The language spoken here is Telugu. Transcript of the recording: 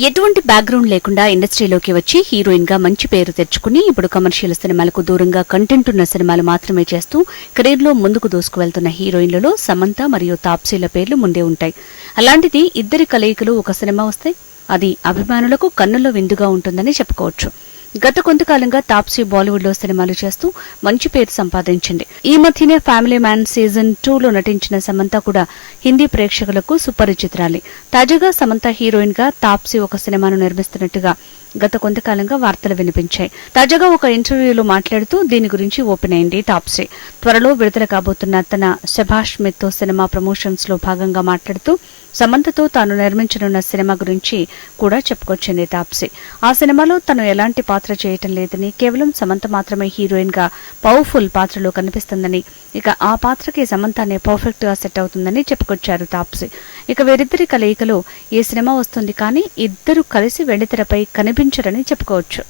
ఎటువంటి బ్యాక్గ్రౌండ్ లేకుండా ఇండస్ట్రీలోకి వచ్చి హీరోయిన్ గా మంచి పేరు తెచ్చుకుని ఇప్పుడు కమర్షియల్ సినిమాలకు దూరంగా కంటెంట్ ఉన్న సినిమాలు మాత్రమే చేస్తూ కెరీర్ లో ముందుకు దూసుకువెళ్తున్న హీరోయిన్లలో సమంత మరియు తాప్సీల పేర్లు ముందే ఉంటాయి. అలాంటిది ఇద్దరి కలయికలు ఒక సినిమా వస్తే అది అభిమానులకు కన్నుల్లో విందుగా ఉంటుందని చెప్పుకోవచ్చు. గత కొంతకాలంగా తాప్సీ బాలీవుడ్ లో సినిమాలు చేస్తూ మంచి పేరు సంపాదించింది. ఈ మధ్యనే ఫ్యామిలీ మ్యాన్ సీజన్ 2లో నటించిన సమంత కూడా హిందీ ప్రేక్షకులకు సుపరిచితురాలి. తాజాగా సమంత హీరోయిన్ గా తాప్సీ ఒక సినిమాను నిర్మిస్తున్నట్టుగా గత కొంతకాలంగా వార్తలు వినిపించాయి. తాజాగా ఒక ఇంటర్వ్యూలో మాట్లాడుతూ దీని గురించి ఓపెన్ అయింది తాప్సీ. త్వరలో విడుదల కాబోతున్న తన శభాష్ మిత్తో సినిమా ప్రమోషన్స్ లో భాగంగా మాట్లాడుతూ సమంతతో తాను నిర్మించనున్న సినిమా గురించి కూడా చెప్పుకొచ్చింది తాప్సీ. ఆ సినిమాలో తను ఎలాంటి పాత్ర చేయటం లేదని, కేవలం సమంత మాత్రమే హీరోయిన్ గా పవర్ఫుల్ పాత్రలో కనిపిస్తుందని, ఇక ఆ పాత్రకి సమంతనే పర్ఫెక్ట్ గా సెట్ అవుతుందని చెప్పుకొచ్చారు తాప్సీ. ఇక వీరిద్దరి కలయికలో ఈ సినిమా వస్తుంది కానీ ఇద్దరు కలిసి వెండితెరపై కనిపించరని చెప్పుకోవచ్చు.